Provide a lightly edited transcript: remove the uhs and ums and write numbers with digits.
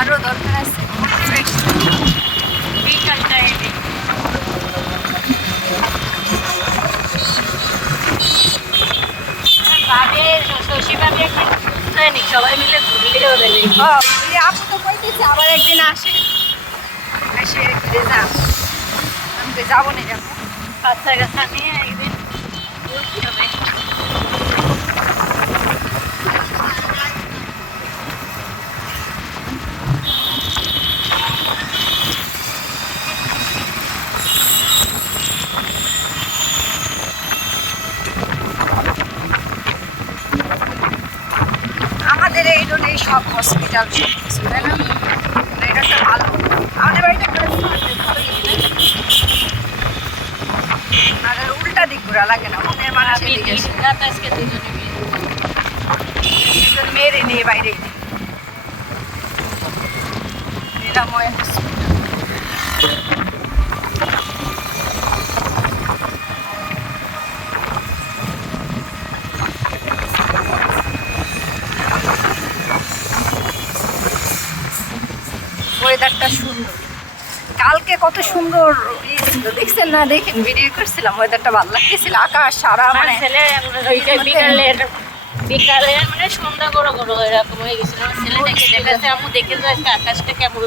আরও দরকার আছে সবাই মিলে ঘুরলে হবে আপু তো কইতেছে আবার একদিন আসে এসে ঘুরে যান আমি তো যাবো না যাবো বাচ্চা কাচ্চা নিয়ে একদিন ঘুরতে হবে। আমাদের এই রোডে সব হসপিটাল সব কিছু তাই না এটা একটা ভালো আমাদের বাড়িটা আর উল্টা দিক ঘোরা লাগে না মনের মানুষ আজকে দুজনে মিলে মেয়েরে নিয়ে বাইরে নিরাময় হসপিটাল ওয়েদারটা সুন্দর কালকে কত সুন্দর ছিল দেখছেন না দেখেন ভিডিও করছিলাম ওয়েদারটা ভালো লাগতেছিল আকাশ সারা মানে ছেলে বিকালে মানে সন্ধ্যা গড়ো গড়ো এরকম হয়ে গেছিল ছেলেটাকে দেখাচ্ছে আমি দেখে যাচ্ছে আকাশটা কেমন